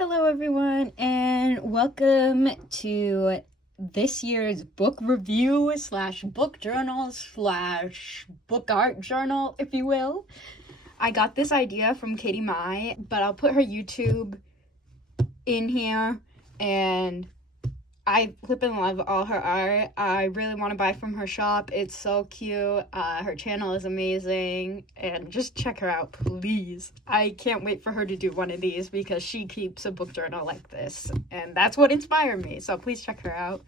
Hello everyone, and welcome to this year's book review slash book journal slash book art journal, if you will. I got this idea from Katie Mai, but I'll put her YouTube in here, and I flip and love all her art. I really want to buy from her shop. It's so cute. Her channel is amazing, and just check her out, please. I can't wait for her to do one of these because she keeps a book journal like this, and that's what inspired me, so please check her out.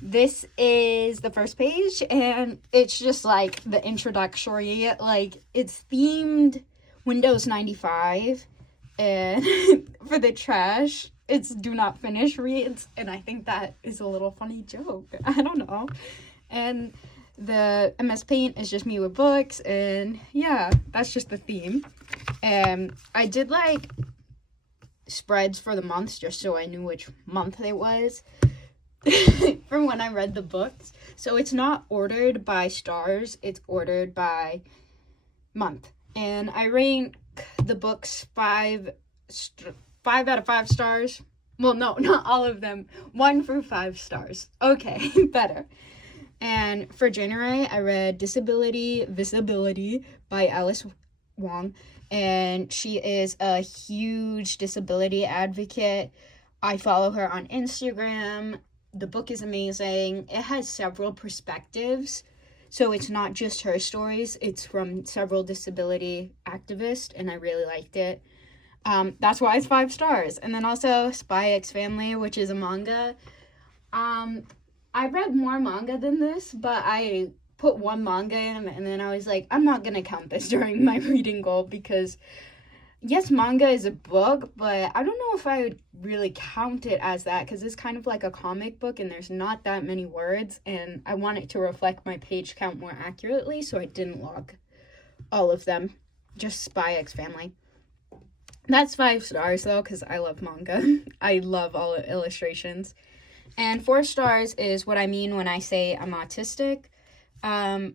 This is the first page, and it's just like the introductory, like it's themed Windows 95, and for the trash, it's do not finish reads, and I think that is a little funny joke. I don't know. And the MS Paint is just me with books, and yeah, that's just the theme. And I did like spreads for the months just so I knew which month it was from when I read the books. So it's not ordered by stars, it's ordered by month. And I rank the books 5 out of 5 stars. Well, no, not all of them. 1 through 5 stars. Okay, better. And for January, I read Disability, Visibility by Alice Wong. And she is a huge disability advocate. I follow her on Instagram. The book is amazing. It has several perspectives. So it's not just her stories. It's from several disability activists, and I really liked it. That's why it's 5 stars. And then also Spy X Family, which is a manga. I read more manga than this, but I put 1 manga in, and then I was like, I'm not gonna count this during my reading goal because, yes, manga is a book, but I don't know if I would really count it as that because it's kind of like a comic book and there's not that many words, and I want it to reflect my page count more accurately, so I didn't log all of them. Just Spy X Family. That's 5 stars though, because I love manga. I love all the illustrations. And 4 stars is what I mean when I say I'm autistic. I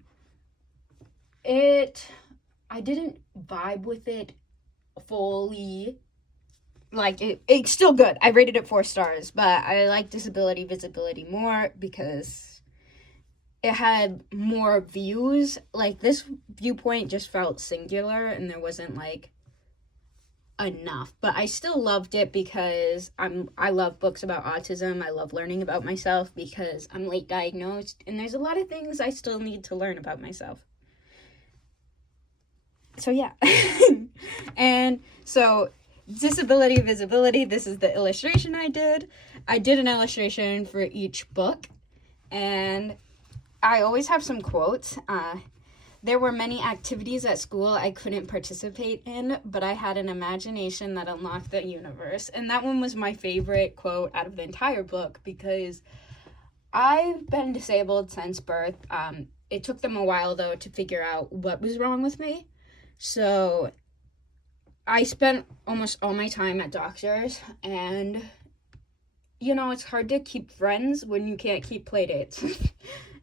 didn't vibe with it fully. Like, it's still good. I rated it 4 stars, but I like Disability Visibility more because it had more views. Like, this viewpoint just felt singular, and there wasn't, like, enough, but I still loved it because I love books about autism. I love learning about myself because I'm late diagnosed, and there's a lot of things I still need to learn about myself. So yeah. And so Disability Visibility, this is the illustration I did. I did an illustration for each book, and I always have some quotes. There were many activities at school I couldn't participate in, but I had an imagination that unlocked the universe. And that one was my favorite quote out of the entire book because I've been disabled since birth. It took them a while, though, to figure out what was wrong with me. So I spent almost all my time at doctors, and, you know, it's hard to keep friends when you can't keep play dates.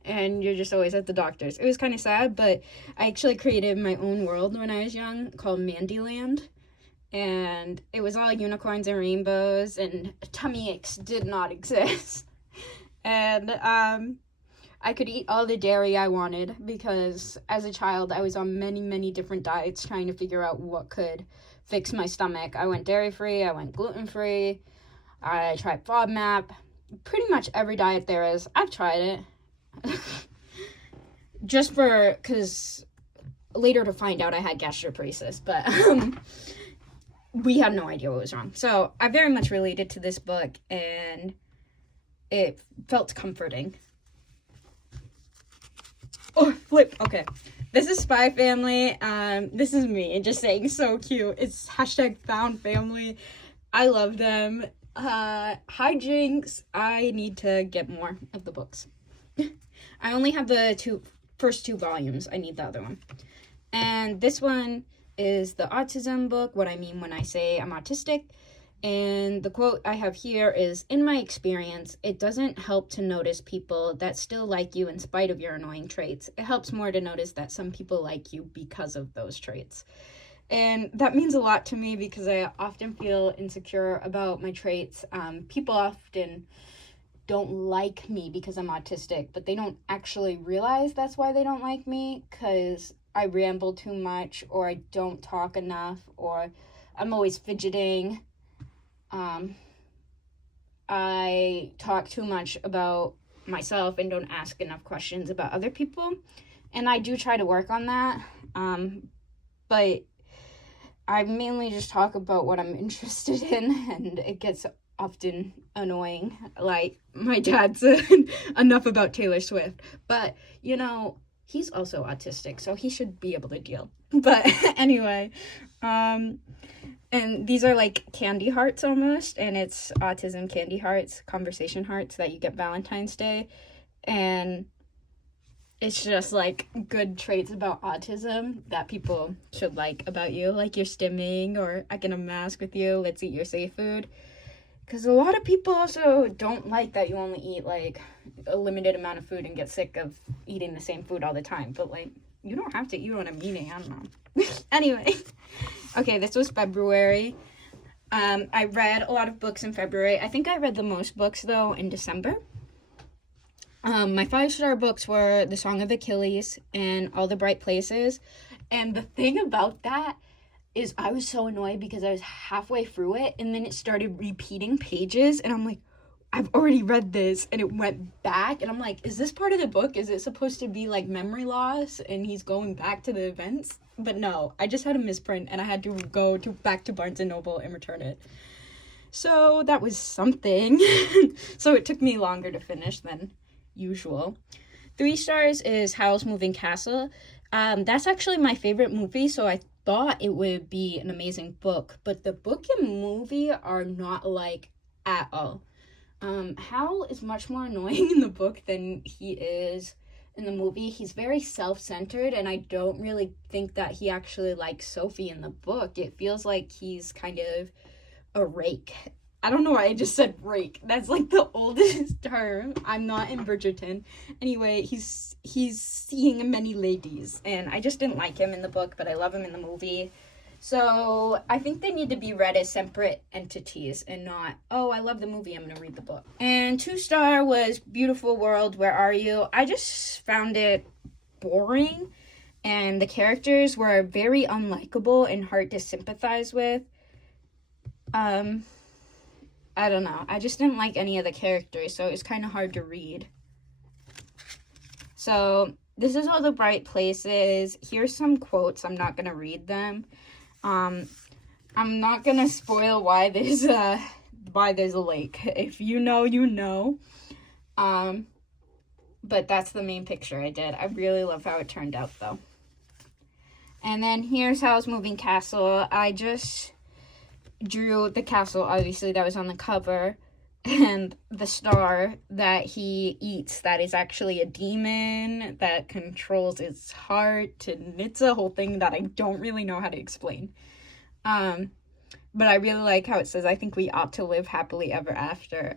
And you're just always at the doctor's. It was kind of sad, but I actually created my own world when I was young called Mandyland. And it was all unicorns and rainbows, and tummy aches did not exist. And I could eat all the dairy I wanted because as a child I was on many, many different diets trying to figure out what could fix my stomach. I went dairy-free, I went gluten-free, I tried FODMAP. Pretty much every diet there is, I've tried it. Just because later to find out I had gastroparesis, but we had no idea what was wrong. So I very much related to this book, and it felt comforting. Oh, flip. Okay. This is Spy Family. This is me just saying so cute. It's #found_family. I love them. Hijinks. I need to get more of the books. I only have the first 2 volumes. I need the other one. And this one is the autism book, what I mean when I say I'm autistic. And the quote I have here is, "In my experience, it doesn't help to notice people that still like you in spite of your annoying traits. It helps more to notice that some people like you because of those traits." And that means a lot to me because I often feel insecure about my traits. People often don't like me because I'm autistic, but they don't actually realize that's why they don't like me, because I ramble too much, or I don't talk enough, or I'm always fidgeting. I talk too much about myself and don't ask enough questions about other people, and I do try to work on that, but I mainly just talk about what I'm interested in, and it gets often annoying. Like, my dad said enough about Taylor Swift, but, you know, he's also autistic, so he should be able to deal. But anyway, and these are like candy hearts almost, and it's autism candy hearts, conversation hearts that you get Valentine's Day, and it's just like good traits about autism that people should like about you, like your stimming, or I can unmask with you, let's eat your safe food. Because a lot of people also don't like that you only eat like a limited amount of food and get sick of eating the same food all the time. But like, you don't have to eat what I'm eating, I don't know. Anyway, okay, this was February. I read a lot of books in February. I think I read the most books though in December. My 5-star books were The Song of Achilles and All the Bright Places. And the thing about that is I was so annoyed because I was halfway through it and then it started repeating pages and I'm like, I've already read this, and it went back and I'm like, is this part of the book? Is it supposed to be like memory loss and he's going back to the events? But no, I just had a misprint and I had to go back to Barnes & Noble and return it. So that was something. So it took me longer to finish than usual. 3 stars is Howl's Moving Castle. That's actually my favorite movie, so I thought it would be an amazing book, but the book and movie are not alike at all. Howl is much more annoying in the book than he is in the movie. He's very self-centered, and I don't really think that he actually likes Sophie in the book. It feels like he's kind of a rake. I don't know why I just said rake. That's like the oldest term. I'm not in Bridgerton. Anyway, he's seeing many ladies, and I just didn't like him in the book, but I love him in the movie. So I think they need to be read as separate entities and not, oh, I love the movie, I'm going to read the book. And 2-star was Beautiful World, Where Are You? I just found it boring, and the characters were very unlikable and hard to sympathize with. I don't know. I just didn't like any of the characters, so it was kind of hard to read. So this is All the Bright Places. Here's some quotes. I'm not going to read them. I'm not going to spoil why there's a lake. If you know, you know. But that's the main picture I did. I really love how it turned out, though. And then here's Howl's Moving Castle. I just drew the castle, obviously, that was on the cover, and the star that he eats that is actually a demon that controls his heart, and it's a whole thing that I don't really know how to explain. But I really like how it says, I think we ought to live happily ever after.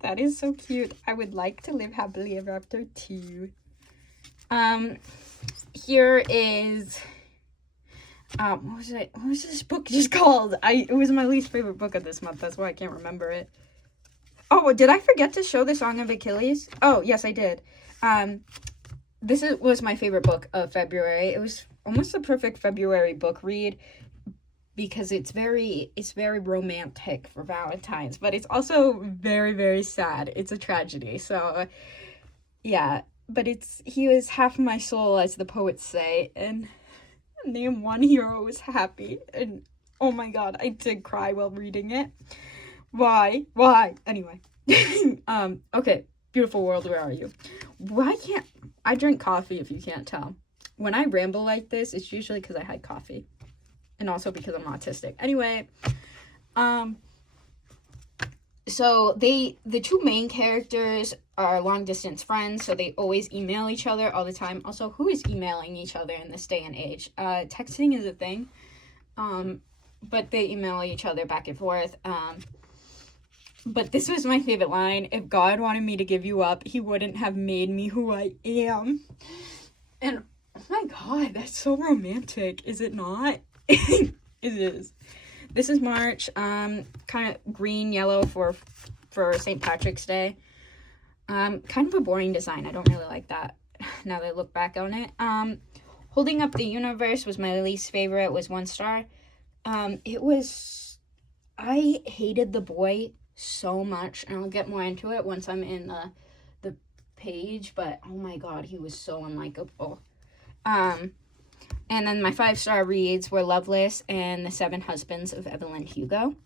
That is so cute. I would like to live happily ever after too. Here is what was this book just called? It was my least favorite book of this month. That's why I can't remember it. Oh, did I forget to show the Song of Achilles? Oh, yes, I did. This was my favorite book of February. It was almost a perfect February book read because it's very romantic for Valentine's, but it's also very, very sad. It's a tragedy. So, yeah, but he was half my soul, as the poets say, and name one hero was happy, and oh my god, I did cry while reading it. Why? Anyway. Okay, Beautiful World, Where Are You? I drink coffee, if you can't tell. When I ramble like this, it's usually because I had coffee, and also because I'm autistic. Anyway, so the two main characters are long distance friends, so they always email each other all the time. Also, who is emailing each other in this day and age? Texting is a thing, but they email each other back and forth. But this was my favorite line: if God wanted me to give you up, he wouldn't have made me who I am. And oh my god, that's so romantic, is it not? It is. This is March. Kind of green, yellow for St. Patrick's Day. Kind of a boring design. I don't really like that now that I look back on it. Holding Up the Universe was my least favorite. It was 1 star. I hated the boy so much, and I'll get more into it once I'm in the page, but oh my god, he was so unlikable. And then my 5-star reads were Loveless and The 7 Husbands of Evelyn Hugo.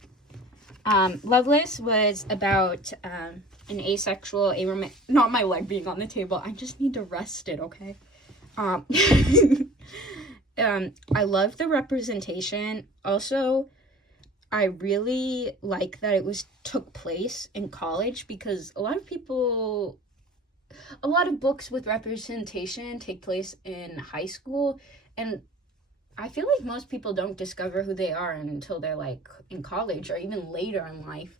Loveless was about an asexual, not my leg being on the table. I just need to rest it, okay? I love the representation. Also, I really like that it took place in college, because a lot of books with representation take place in high school, and I feel like most people don't discover who they are until they're like in college or even later in life,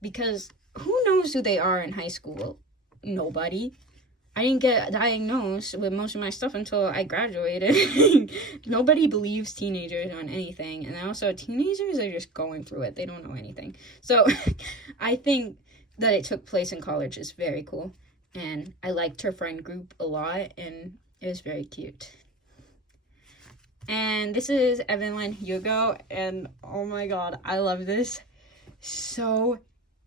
because who knows who they are in high school? Nobody. I didn't get diagnosed with most of my stuff until I graduated. Nobody believes teenagers on anything. And also, teenagers are just going through it. They don't know anything. So, I think that it took place in college is very cool. And I liked her friend group a lot. And it was very cute. And this is Evelyn Hugo. And oh my god, I love this so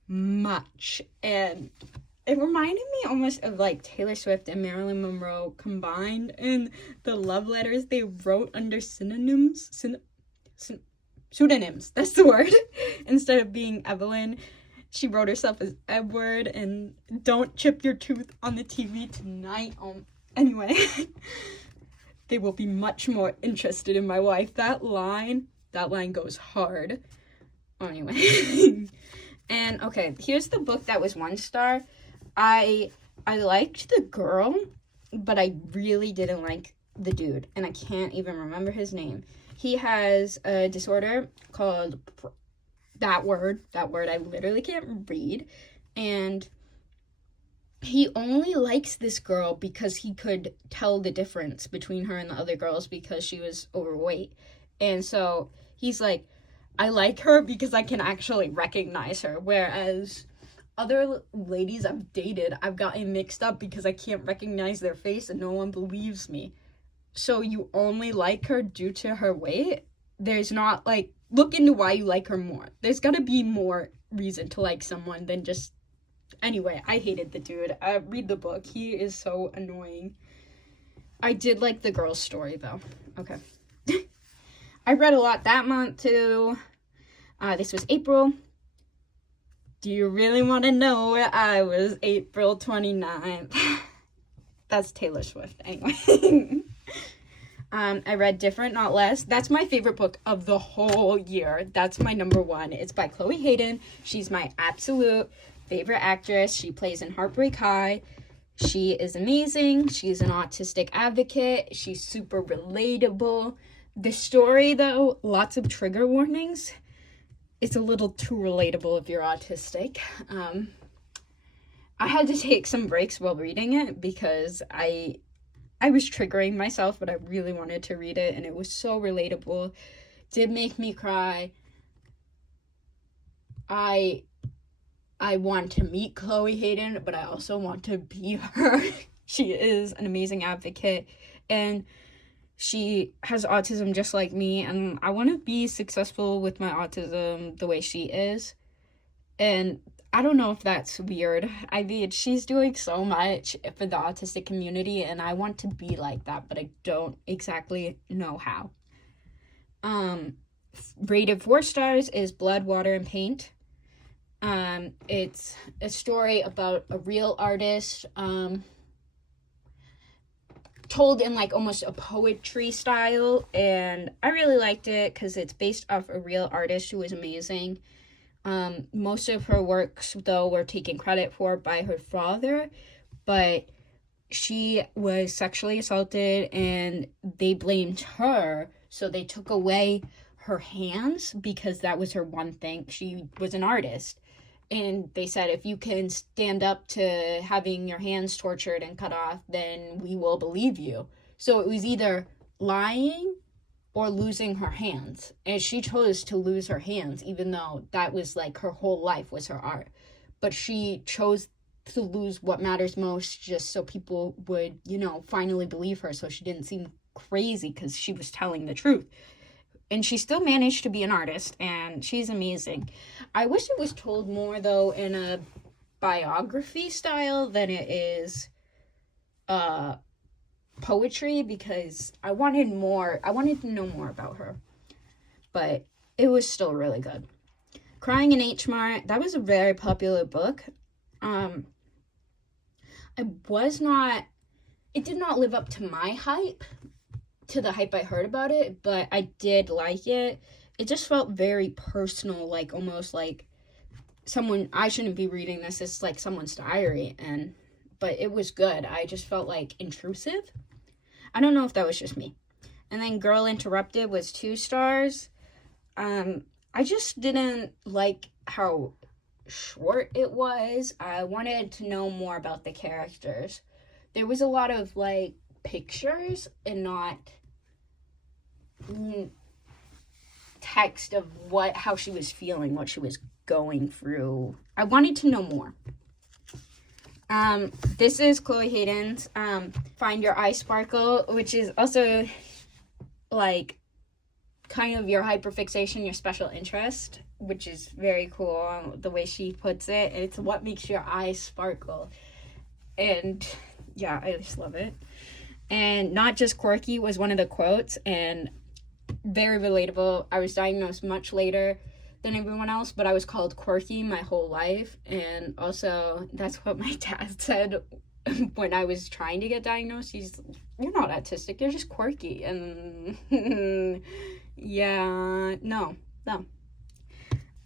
much. And it reminded me almost of like Taylor Swift and Marilyn Monroe combined, and the love letters they wrote under pseudonyms, that's the word. Instead of being Evelyn, she wrote herself as Edward, and don't chip your tooth on the TV tonight. Anyway, they will be much more interested in my wife. That line goes hard. Anyway, and okay, here's the book that was 1 star. I liked the girl, but I really didn't like the dude, and I can't even remember his name. He has a disorder called that word I literally can't read, and he only likes this girl because he could tell the difference between her and the other girls because she was overweight. And so he's like, I like her because I can actually recognize her, whereas other ladies I've dated, I've gotten mixed up because I can't recognize their face and no one believes me. So you only like her due to her weight? There's not, like, look into why you like her more. There's gotta be more reason to like someone than just... Anyway, I hated the dude. Read the book. He is so annoying. I did like the girl's story, though. Okay. I read a lot that month, too. This was April. Do you really want to know where I was April 29th? That's Taylor Swift, anyway. I read Different, Not Less. That's my favorite book of the whole year. That's my number 1. It's by Chloe Hayden. She's my absolute favorite actress. She plays in Heartbreak High. She is amazing. She's an autistic advocate. She's super relatable. The story, though, lots of trigger warnings. It's a little too relatable if you're autistic. I had to take some breaks while reading it because I was triggering myself, but I really wanted to read it, and it was so relatable. Did make me cry. I want to meet Chloe Hayden, but I also want to be her. She is an amazing advocate, and she has autism just like me, and I want to be successful with my autism the way she is. And I don't know if that's weird. I mean, she's doing so much for the autistic community, and I want to be like that, but I don't exactly know how. Rated 4 stars is Blood, Water, and Paint. It's a story about a real artist, told in like almost a poetry style, and I really liked it because it's based off a real artist who was amazing. Most of her works, though, were taken credit for by her father, but she was sexually assaulted and they blamed her, so they took away her hands because that was her one thing. She was an artist, and they said, if you can stand up to having your hands tortured and cut off, then we will believe you. So it was either lying or losing her hands. And she chose to lose her hands, even though that was like her whole life was her art. But she chose to lose what matters most just so people would, you know, finally believe her, so she didn't seem crazy because she was telling the truth. And she still managed to be an artist, and she's amazing. I wish it was told more, though, in a biography style than it is poetry, because I wanted to know more about her. But it was still really good. Crying in H Mart, that was a very popular book. It did not live up to my hype, to the hype I heard about it, but I did like it. It just felt very personal, like almost like I shouldn't be reading this, it's like someone's diary, but it was good. I just felt like intrusive. I don't know if that was just me. And then Girl Interrupted was 2 stars. I just didn't like how short it was. I wanted to know more about the characters. There was a lot of like pictures and not text of how she was feeling, what she was going through. I wanted to know more. This is Chloe Hayden's Find Your Eye Sparkle, which is also like kind of your hyperfixation, your special interest, which is very cool the way she puts it. It's what makes your eyes sparkle. And yeah, I just love it. And Not Just Quirky was one of the quotes, and very relatable. I was diagnosed much later than everyone else, but I was called quirky my whole life. And also that's what my dad said when I was trying to get diagnosed. You're not autistic, you're just quirky. And yeah, no.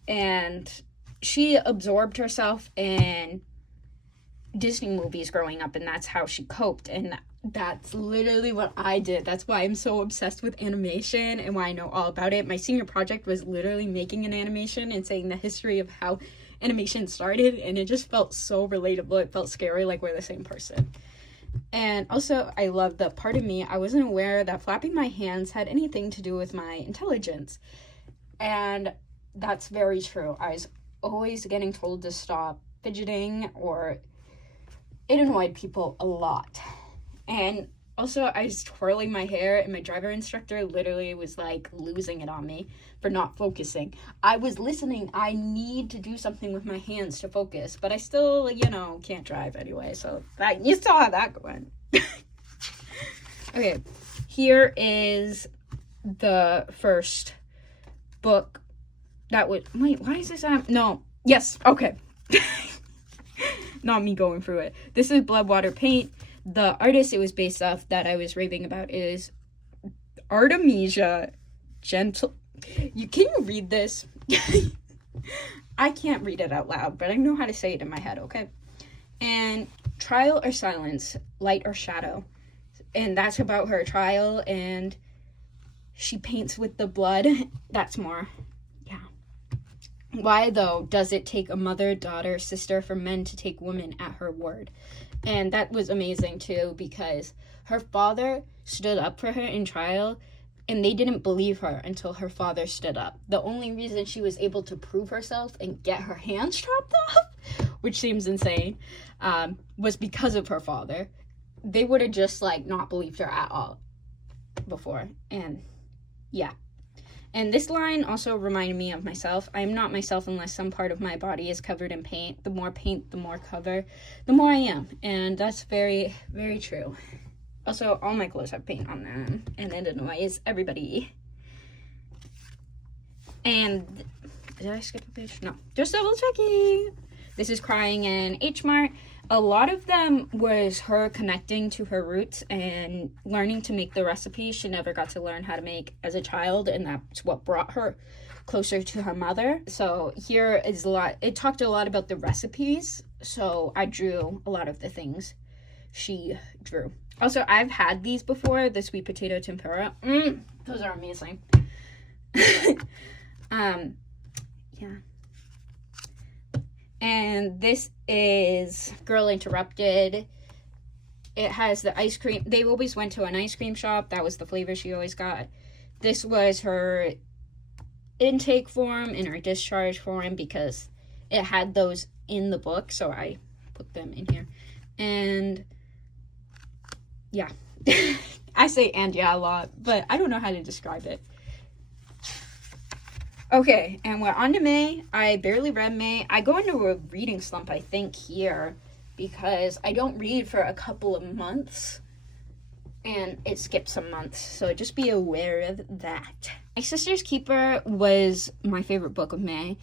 And she absorbed herself in Disney movies growing up, and that's how she coped. And that's literally what I did. That's why I'm so obsessed with animation and why I know all about it. My senior project was literally making an animation and saying the history of how animation started, and it just felt so relatable. It felt scary, like we're the same person. And also, I love the part of me, I wasn't aware that flapping my hands had anything to do with my intelligence. And that's very true. I was always getting told to stop fidgeting, or it annoyed people a lot. And also, I was twirling my hair, and my driver instructor literally was like losing it on me for not focusing. I was listening. I need to do something with my hands to focus, but I still, can't drive anyway. So you still have that going. Okay, here is the first book that was, wait, why is this no, yes, okay. Not me going through it. This is Blood, Water, Paint. The artist it was based off that I was raving about is Artemisia Gentle. Can you read this? I can't read it out loud, but I know how to say it in my head, okay? And Trial or Silence, Light or Shadow. And that's about her trial, and she paints with the blood. That's more, yeah. Why, though, does it take a mother, daughter, sister for men to take women at her word? And that was amazing, too, because her father stood up for her in trial, and they didn't believe her until her father stood up. The only reason she was able to prove herself and get her hands chopped off, which seems insane, was because of her father. They would have just, not believed her at all before. And, yeah. And this line also reminded me of myself. I am not myself unless some part of my body is covered in paint. The more paint, the more cover, the more I am. And that's very, very true. Also, all my clothes have paint on them, and it annoys everybody. And, did I skip a page? No, just double checking. This is Crying in H Mart. A lot of them was her connecting to her roots and learning to make the recipe she never got to learn how to make as a child, and that's what brought her closer to her mother. So here is a lot. It talked a lot about the recipes, so I drew a lot of the things she drew. Also, I've had these before, the sweet potato tempura. Those are amazing. Yeah. And this is Girl Interrupted. It has the ice cream. They always went to an ice cream shop. That was the flavor she always got. this was her intake form and her discharge form because it had those in the book, so I put them in here. And yeah. I say "and yeah" a lot, but I don't know how to describe it. Okay, and we're on to May. I barely read May. I go into a reading slump, I think, here, because I don't read for a couple of months, and it skips some months, so just be aware of that. My Sister's Keeper was my favorite book of May.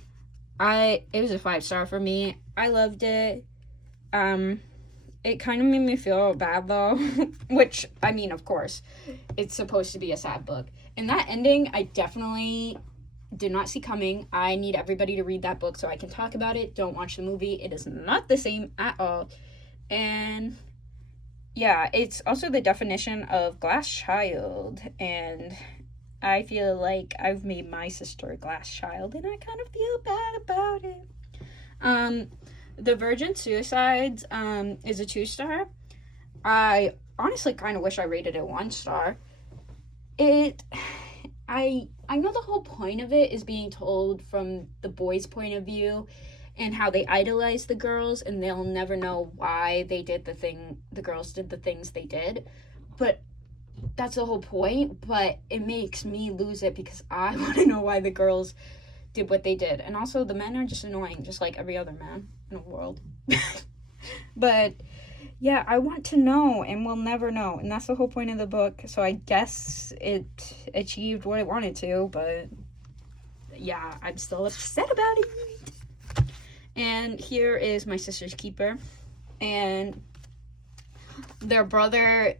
It was a 5-star for me. I loved it. It kind of made me feel bad, though, which, I mean, of course, it's supposed to be a sad book. And that ending, I definitely did not see coming. I need everybody to read that book so I can talk about it. Don't watch the movie. It is not the same at all. And yeah, it's also the definition of glass child. And I feel like I've made my sister a glass child, and I kind of feel bad about it. The Virgin Suicides is a 2-star. I honestly kind of wish I rated it 1-star. I know the whole point of it is being told from the boys' point of view and how they idolize the girls, and they'll never know why the girls did the things they did. But that's the whole point, but it makes me lose it because I want to know why the girls did what they did. And also, the men are just annoying, just like every other man in the world. But yeah, I want to know, and we'll never know. And that's the whole point of the book. So I guess it achieved what it wanted to, but yeah, I'm still upset about it. And here is My Sister's Keeper. And their brother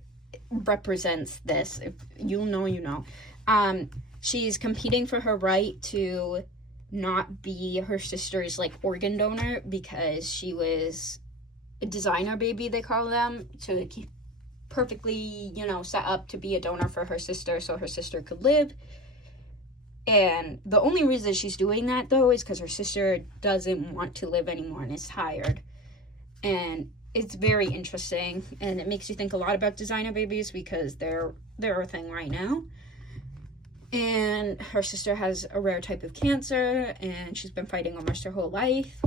represents this. If you know, you know. She's competing for her right to not be her sister's, like, organ donor because she was a designer baby, they call them, to keep perfectly, you know, set up to be a donor for her sister so her sister could live. And the only reason she's doing that, though, is because her sister doesn't want to live anymore and is tired. And it's very interesting, and it makes you think a lot about designer babies because they're a thing right now. And her sister has a rare type of cancer, and she's been fighting almost her whole life.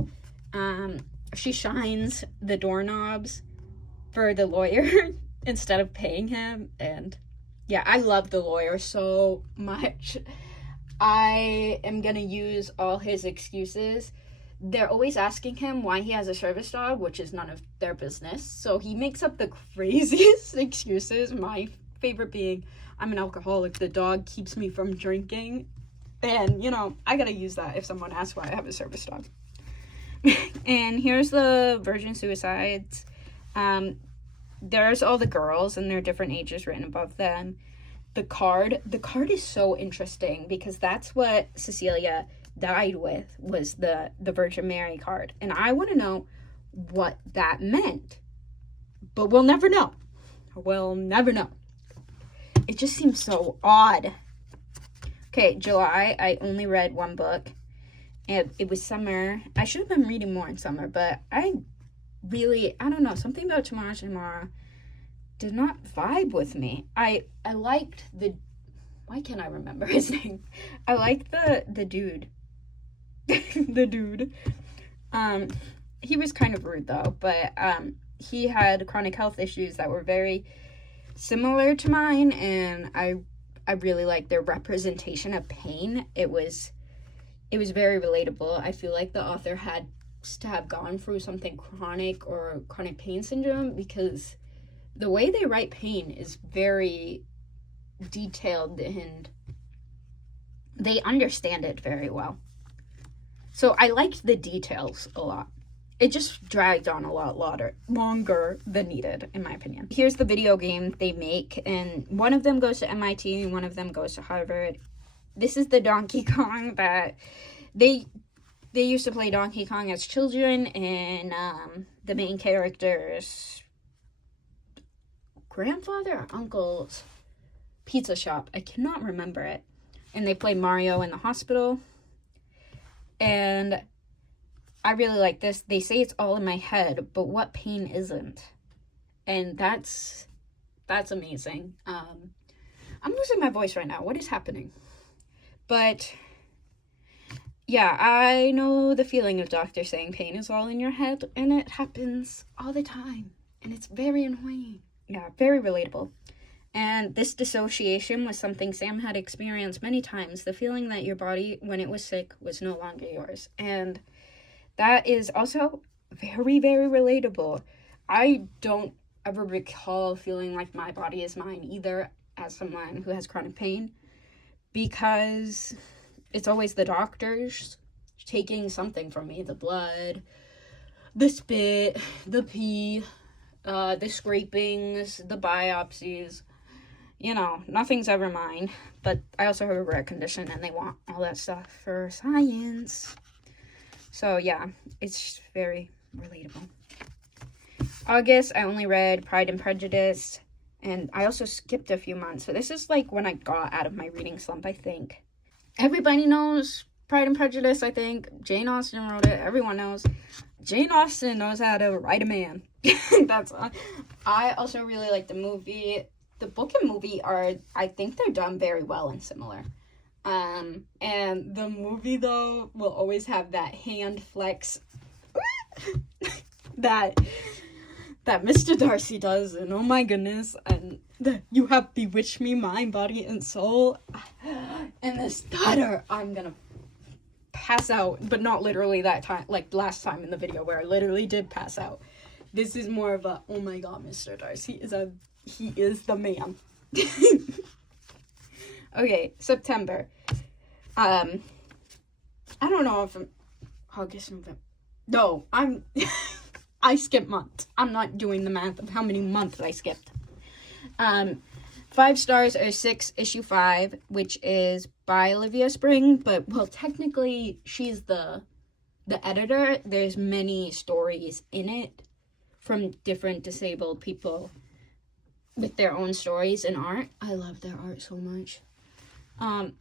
She shines the doorknobs for the lawyer instead of paying him. And yeah, I love the lawyer so much. I am going to use all his excuses. They're always asking him why he has a service dog, which is none of their business. So he makes up the craziest excuses. My favorite being, I'm an alcoholic. The dog keeps me from drinking. And, you know, I got to use that if someone asks why I have a service dog. And here's the Virgin Suicides. There's all the girls and their different ages written above them. The card is so interesting because that's what Cecilia died with, was the Virgin Mary card. And I want to know what that meant. But we'll never know. We'll never know. It just seems so odd. Okay, July, I only read one book. It was summer. I should have been reading more in summer, but I don't know, something about Tomorrow did not vibe with me. I liked why can't I remember his name? I liked the dude. The dude. He was kind of rude though, but he had chronic health issues that were very similar to mine, and I really liked their representation of pain. It was very relatable. I feel like the author had to have gone through something chronic or chronic pain syndrome, because the way they write pain is very detailed and they understand it very well. So I liked the details a lot. It just dragged on a lot longer than needed, in my opinion. Here's the video game they make, and one of them goes to MIT and one of them goes to Harvard. This is the Donkey Kong that they used to play Donkey Kong as children, and the main character's grandfather or uncle's pizza shop. I cannot remember it. And they play Mario in the hospital. And I really like this. They say it's all in my head, but what pain isn't? And that's amazing. I'm losing my voice right now. What is happening? But yeah, I know the feeling of doctors saying pain is all in your head, and it happens all the time, and it's very annoying. Yeah, very relatable. And this dissociation was something Sam had experienced many times, the feeling that your body, when it was sick, was no longer yours. And that is also very, very relatable. I don't ever recall feeling like my body is mine either, as someone who has chronic pain, because it's always the doctors taking something from me. The blood, the spit, the pee, the scrapings, the biopsies. You know, nothing's ever mine. But I also have a rare condition and they want all that stuff for science. So yeah, it's very relatable. August, I only read Pride and Prejudice. And I also skipped a few months. So this is like when I got out of my reading slump, I think. Everybody knows Pride and Prejudice, I think. Jane Austen wrote it. Everyone knows. Jane Austen knows how to write a man. That's all. I also really like the movie. The book and movie are, I think they're done very well and similar. And the movie, though, will always have that hand flex that Mr. Darcy does, and oh my goodness, and you have bewitched me, mind, body, and soul, and the stutter, I'm gonna pass out, but not literally that time, like last time in the video where I literally did pass out. This is more of a, oh my god, Mr. Darcy he is the man. Okay, September. I don't know if I'm August, November. No, I skipped months. I'm not doing the math of how many months I skipped. 5 stars are 6, issue 5, which is by Olivia Spring, but, well, technically, she's the editor. There's many stories in it from different disabled people with their own stories and art. I love their art so much.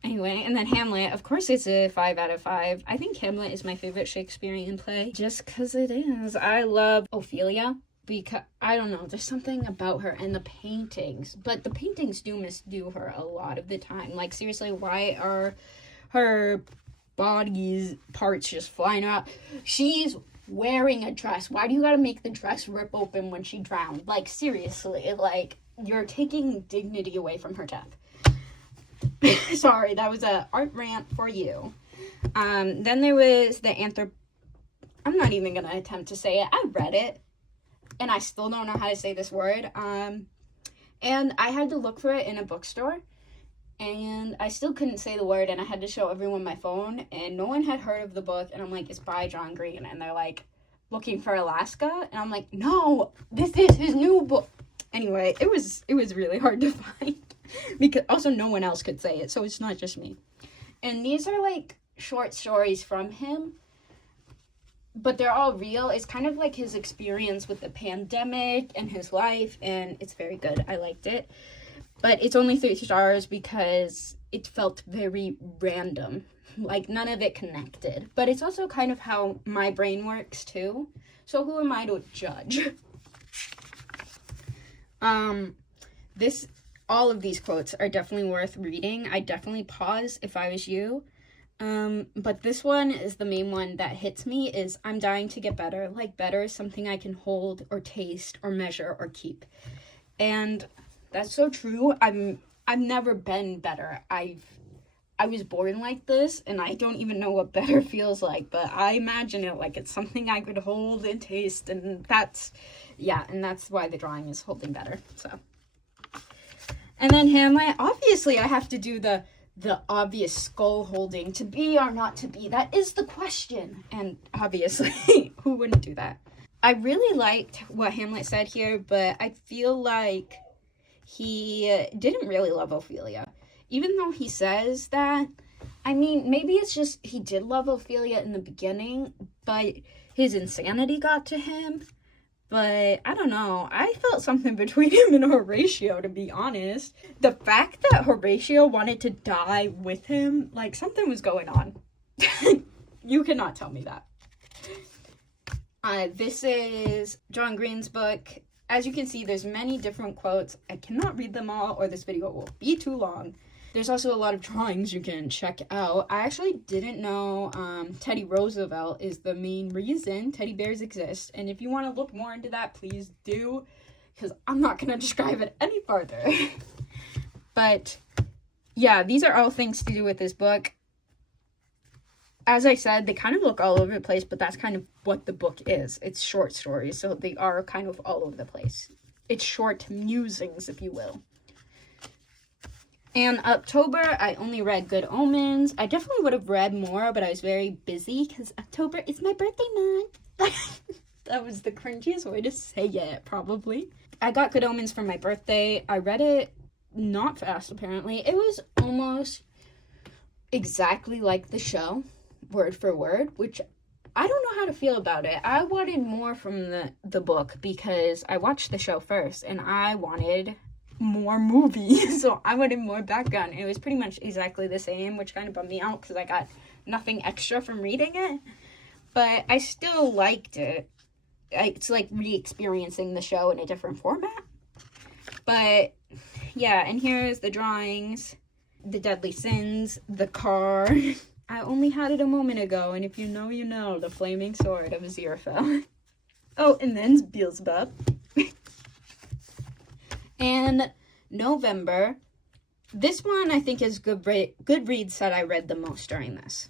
Anyway, and then Hamlet, of course it's a 5 out of 5. I think Hamlet is my favorite Shakespearean play, just because it is. I love Ophelia, because, I don't know, there's something about her and the paintings, but the paintings do misdo her a lot of the time. Like, seriously, why are her body's parts just flying out? She's wearing a dress. Why do you gotta make the dress rip open when she drowned? Like, seriously, like, you're taking dignity away from her death. Sorry, that was a art rant for you. Then there was I'm not even gonna attempt to say it. I read it, and I still don't know how to say this word. And I had to look for it in a bookstore, and I still couldn't say the word, and I had to show everyone my phone, and no one had heard of the book, and I'm like, it's by John Green, and they're like, looking for Alaska, and I'm like, no, this is his new book. Anyway, it was really hard to find. Because also no one else could say it, so it's not just me. And these are like short stories from him, but they're all real. It's kind of like his experience with the pandemic and his life, and it's very good. I liked it. But it's only 3 stars because it felt very random. Like, none of it connected. But it's also kind of how my brain works, too. So who am I to judge? All of these quotes are definitely worth reading. I'd definitely pause if I was you. But this one is the main one that hits me, is I'm dying to get better. Like, better is something I can hold or taste or measure or keep. And that's so true. I've never been better. I was born like this, and I don't even know what better feels like, but I imagine it like it's something I could hold and taste, and that's why the drawing is holding better, so. And then Hamlet, obviously I have to do the obvious skull holding, to be or not to be, that is the question, and obviously, who wouldn't do that? I really liked what Hamlet said here, but I feel like he didn't really love Ophelia. Even though he says that, I mean, maybe it's just he did love Ophelia in the beginning, but his insanity got to him. But I don't know. I felt something between him and Horatio, to be honest. The fact that Horatio wanted to die with him, like, something was going on. You cannot tell me that. This is John Green's book. As you can see, there's many different quotes. I cannot read them all or this video will be too long. There's also a lot of drawings you can check out. I actually didn't know Teddy Roosevelt is the main reason teddy bears exist. And if you want to look more into that, please do, because I'm not going to describe it any farther. But yeah, these are all things to do with this book. As I said, they kind of look all over the place, but that's kind of what the book is. It's short stories, so they are kind of all over the place. It's short musings, if you will. And October, I only read Good Omens. I definitely would have read more, but I was very busy because October is my birthday month. That was the cringiest way to say it, probably. I got Good Omens for my birthday. I read it not fast, apparently. It was almost exactly like the show, word for word, which I don't know how to feel about it. I wanted more from the book because I watched the show first, and I wanted more movies, so I wanted more background. It was pretty much exactly the same, which kind of bummed me out because I got nothing extra from reading it, but I still liked it. It's like re-experiencing the show in a different format. But yeah, and here's the drawings, the deadly sins, the car. I only had it a moment ago, and if you know, you know, the flaming sword of Aziraphale. Oh, and then Beelzebub. And November, this one I think is Goodreads said I read the most during this.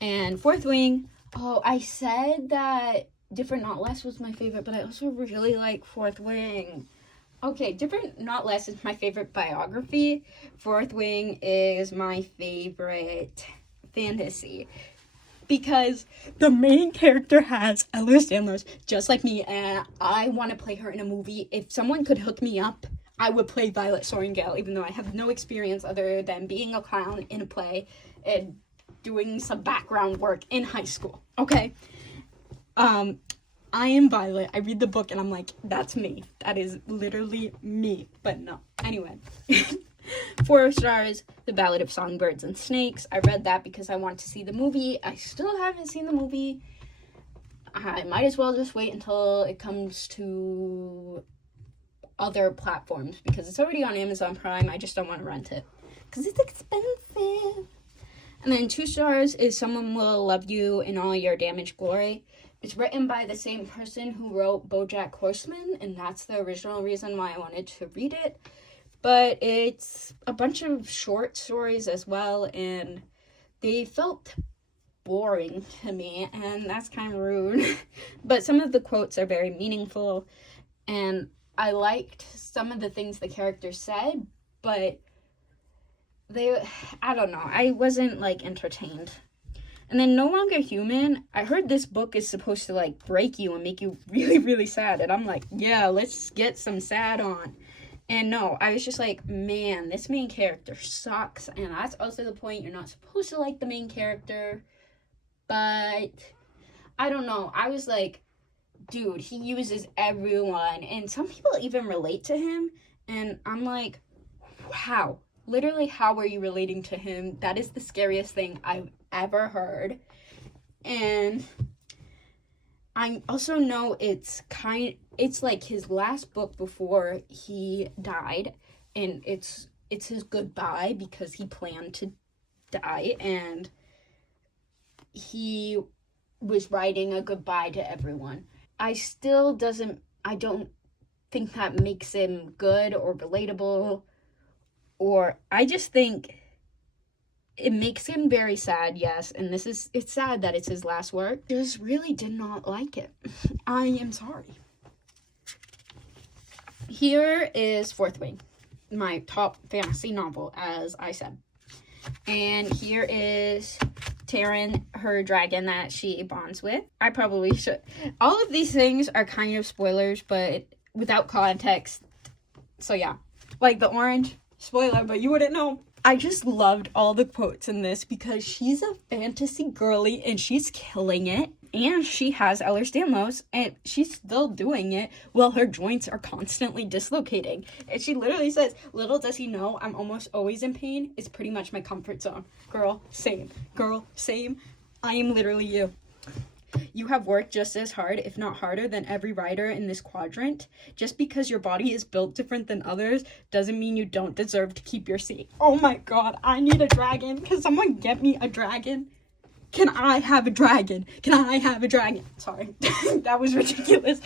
And Fourth Wing, oh, I said that Different Not Less was my favorite, but I also really like Fourth Wing. Okay, Different Not Less is my favorite biography. Fourth Wing is my favorite fantasy. Because the main character has Ella Sandler's just like me, and I want to play her in a movie. If someone could hook me up, I would play Violet Soaringale, even though I have no experience other than being a clown in a play and doing some background work in high school. Okay? I am Violet. I read the book and I'm like, that's me. That is literally me. But no. Anyway. 4 stars, The Ballad of Songbirds and Snakes. I read that because I want to see the movie. I still haven't seen the movie. I might as well just wait until it comes to other platforms because it's already on Amazon Prime. I just don't want to rent it because it's expensive. And then 2 stars is Someone Will Love You in All Your Damaged Glory. It's written by the same person who wrote BoJack Horseman, and that's the original reason why I wanted to read it. But it's a bunch of short stories as well, and they felt boring to me, and that's kind of rude. But some of the quotes are very meaningful, and I liked some of the things the characters said, but I don't know, I wasn't, like, entertained. And then No Longer Human, I heard this book is supposed to, like, break you and make you really, really sad, and I'm like, yeah, let's get some sad on. And no, I was just like, man, this main character sucks. And that's also the point. You're not supposed to like the main character. But I don't know. I was like, dude, he uses everyone. And some people even relate to him. And I'm like, how? Literally, how are you relating to him? That is the scariest thing I've ever heard. And I also know it's like his last book before he died, and it's his goodbye because he planned to die, and he was writing a goodbye to everyone. I don't think that makes him good or relatable, or I just think it makes him very sad, yes, and it's sad that it's his last work. Just really did not like it. I am sorry. Here is Fourth Wing, my top fantasy novel, as I said. And here is Taryn, her dragon that she bonds with. I probably should. All of these things are kind of spoilers, but without context. So yeah, like the orange, spoiler, but you wouldn't know. I just loved all the quotes in this because she's a fantasy girly and she's killing it. And she has Ehlers-Danlos and she's still doing it while her joints are constantly dislocating. And she literally says, little does he know I'm almost always in pain. It's pretty much my comfort zone. Girl, same. Girl, same. I am literally you. You have worked just as hard, if not harder, than every writer in this quadrant. Just because your body is built different than others doesn't mean you don't deserve to keep your seat. Oh my god, I need a dragon. Can someone get me a dragon? Can I have a dragon? Can I have a dragon? Sorry, that was ridiculous.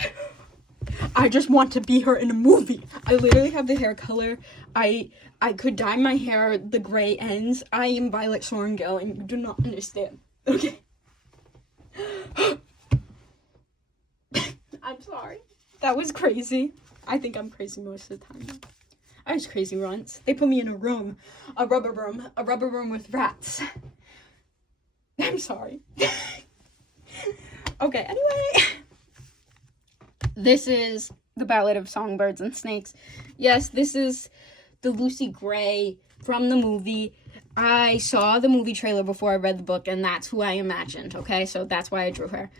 I just want to be her in a movie. I literally have the hair color. I could dye my hair the gray ends. I am Violet Sorrengill, and you do not understand. Okay. I'm sorry. That was crazy. I think I'm crazy most of the time. I was crazy once. They put me in a rubber room with rats. I'm sorry. Okay, anyway. This is The Ballad of Songbirds and Snakes. Yes, this is the Lucy Gray from the movie. I saw the movie trailer before I read the book, and that's who I imagined, okay? So that's why I drew her.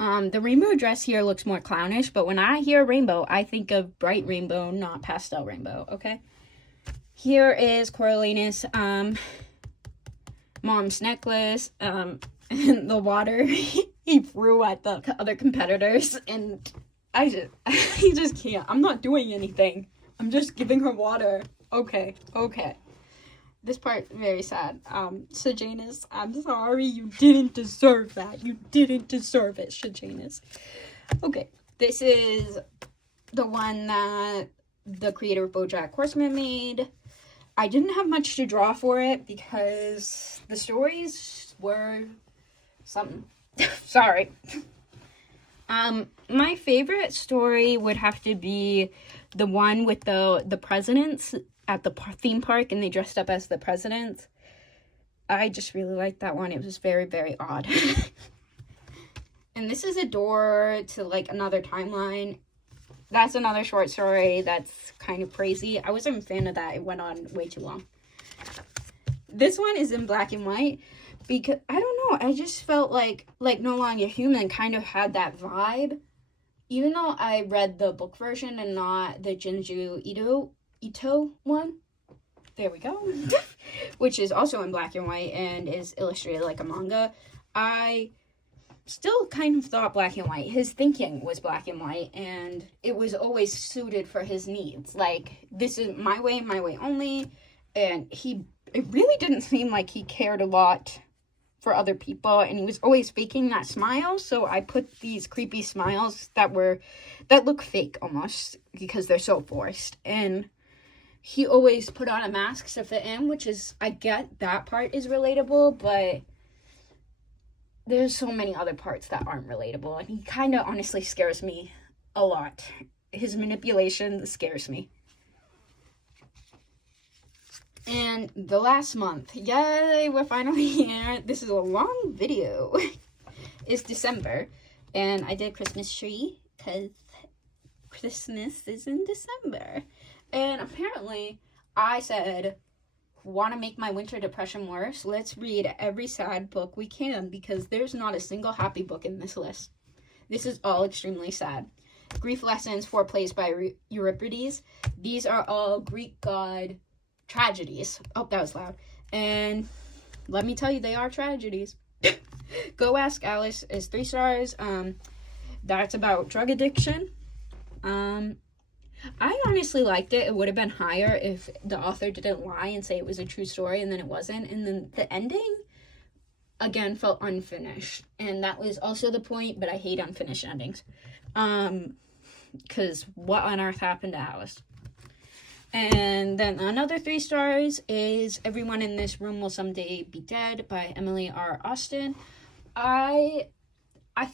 The rainbow dress here looks more clownish, but when I hear rainbow, I think of bright rainbow, not pastel rainbow, okay? Here is Coriolanus, mom's necklace, and the water he threw at the other competitors, and I just can't. I'm not doing anything. I'm just giving her water. Okay. This part, very sad. Sejanus, I'm sorry, you didn't deserve that. You didn't deserve it, Sejanus. Okay, this is the one that the creator of BoJack Horseman made. I didn't have much to draw for it because the stories were something. Sorry. My favorite story would have to be the one with the presidents at the theme park, and they dressed up as the presidents. I just really liked that one. It was very, very odd. And this is a door to, like, another timeline. That's another short story that's kind of crazy. I wasn't a fan of that. It went on way too long. This one is in black and white because, I don't know, I just felt like No Longer Human kind of had that vibe. Even though I read the book version and not the Junji Ito one. There we go. Which is also in black and white and is illustrated like a manga. I still kind of thought black and white. His thinking was black and white, and it was always suited for his needs. Like, this is my way only. And it really didn't seem like he cared a lot for other people, and he was always faking that smile. So I put these creepy smiles that look fake almost because they're so forced. And he always put on a mask to fit in, which is, I get that part is relatable, but there's so many other parts that aren't relatable, and he kind of honestly scares me a lot. His manipulation scares me. And the last month, yay, we're finally here. This is a long video. It's December, and I did a Christmas tree because Christmas is in December. And apparently, I said, want to make my winter depression worse? Let's read every sad book we can, because there's not a single happy book in this list. This is all extremely sad. Grief Lessons, 4 plays by Euripides. These are all Greek god tragedies. Oh, that was loud. And let me tell you, they are tragedies. Go Ask Alice is 3 stars. That's about drug addiction. I honestly liked it. It would have been higher if the author didn't lie and say it was a true story and then it wasn't. And then the ending, again, felt unfinished. And that was also the point, but I hate unfinished endings. Because what on earth happened to Alice? And then another 3 stars is Everyone in This Room Will Someday Be Dead by Emily R. Austin. I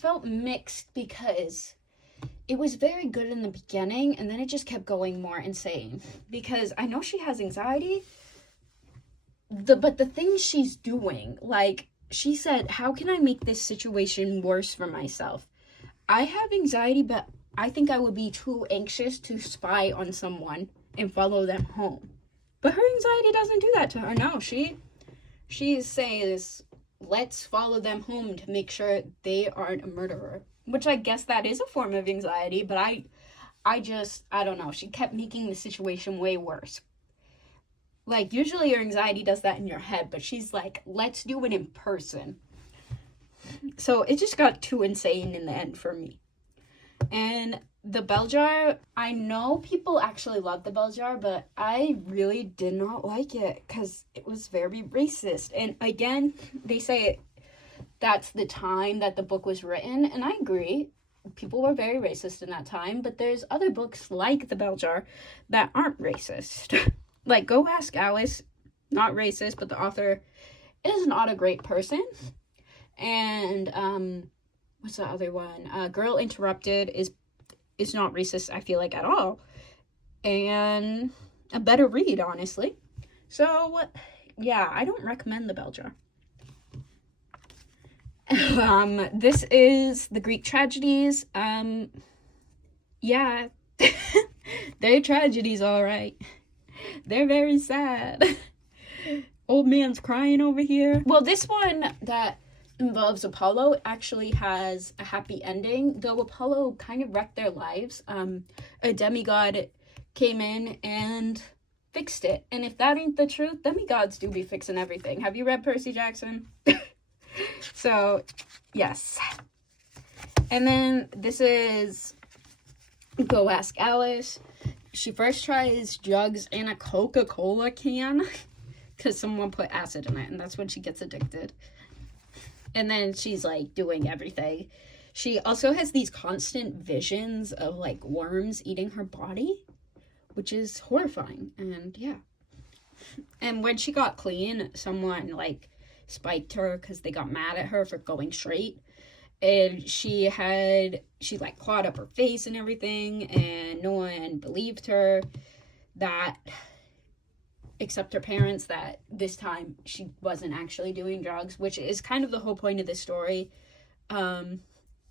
felt mixed because it was very good in the beginning, and then it just kept going more insane. Because I know she has anxiety, but the things she's doing, like, she said, how can I make this situation worse for myself? I have anxiety, but I think I would be too anxious to spy on someone and follow them home. But her anxiety doesn't do that to her. No, she says, let's follow them home to make sure they aren't a murderer. Which I guess that is a form of anxiety, but I don't know. She kept making the situation way worse. Like, usually your anxiety does that in your head, but she's like, let's do it in person. So it just got too insane in the end for me. And the bell jar, I know people actually love the bell jar, but I really did not like it because it was very racist. And again, they say that's the time that the book was written, and I agree. People were very racist in that time, but there's other books like The Bell Jar that aren't racist. Like Go Ask Alice, not racist, but the author is not a great person. And what's the other one? Girl Interrupted is not racist, I feel like, at all. And a better read, honestly. So, yeah, I don't recommend The Bell Jar. This is the Greek tragedies. Yeah, they're tragedies, all right. They're very sad. Old man's crying over here. Well, this one that involves Apollo actually has a happy ending, though Apollo kind of wrecked their lives. A demigod came in and fixed it. And if that ain't the truth, demigods do be fixing everything. Have you read Percy Jackson? So, yes. And then this is Go Ask Alice. She first tries drugs in a Coca-Cola can because someone put acid in it, and that's when she gets addicted. And then she's, like, doing everything. She also has these constant visions of, like, worms eating her body, which is horrifying. And, yeah. And when she got clean, someone, like, spiked her because they got mad at her for going straight. And she like clawed up her face and everything, and no one believed her, that except her parents, that this time she wasn't actually doing drugs, which is kind of the whole point of this story,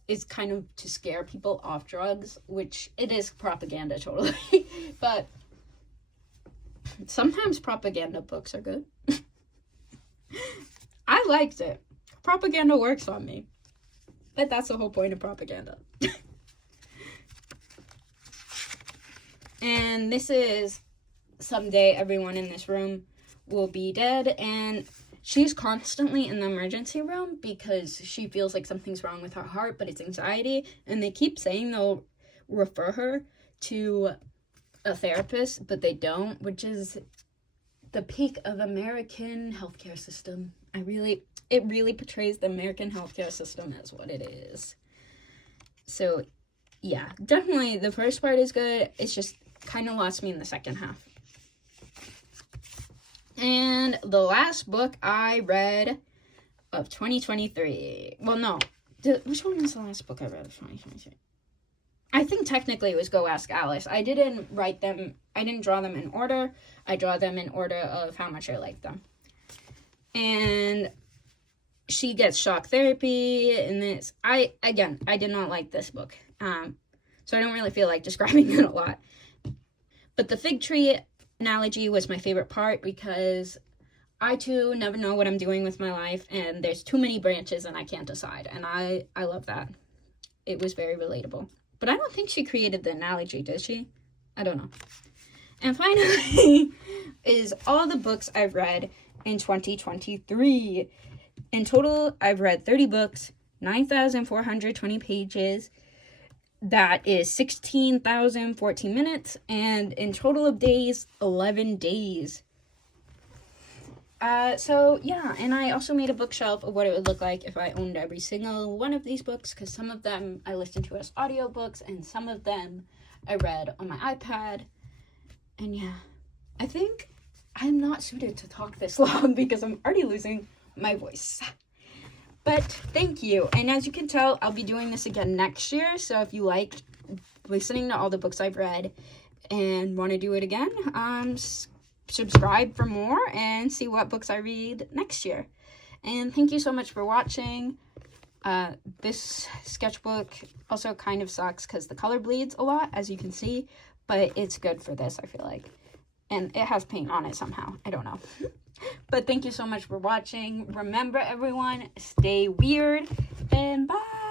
is kind of to scare people off drugs, which it is propaganda totally. But sometimes propaganda books are good. I liked it. Propaganda works on me. But that's the whole point of propaganda. And this is Someday Everyone in This Room Will Be Dead. And she's constantly in the emergency room because she feels like something's wrong with her heart, but it's anxiety. And they keep saying they'll refer her to a therapist, but they don't, which is the peak of American healthcare system. It really portrays the American healthcare system as what it is. So, yeah, definitely the first part is good. It's just kind of lost me in the second half. And the last book I read of 2023. Well, no. Which one was the last book I read of 2023? I think technically it was Go Ask Alice. I didn't draw them in order. I draw them in order of how much I like them. And she gets shock therapy, and this, I did not like this book. So I don't really feel like describing it a lot. But the fig tree analogy was my favorite part because I too never know what I'm doing with my life, and there's too many branches and I can't decide. And I love that. It was very relatable. But I don't think she created the analogy, did she? I don't know. And finally is all the books I've read in 2023. In total, I've read 30 books, 9,420 pages. That is 16,014 minutes, and in total of days, 11 days. So, yeah, and I also made a bookshelf of what it would look like if I owned every single one of these books, because some of them I listened to as audiobooks, and some of them I read on my iPad. And yeah, I think I'm not suited to talk this long because I'm already losing my voice. But thank you. And as you can tell, I'll be doing this again next year. So if you like listening to all the books I've read and want to do it again, subscribe for more and see what books I read next year. And thank you so much for watching. This sketchbook also kind of sucks because the color bleeds a lot, as you can see. But it's good for this, I feel like. And it has paint on it somehow. I don't know. But thank you so much for watching. Remember, everyone, stay weird, and bye!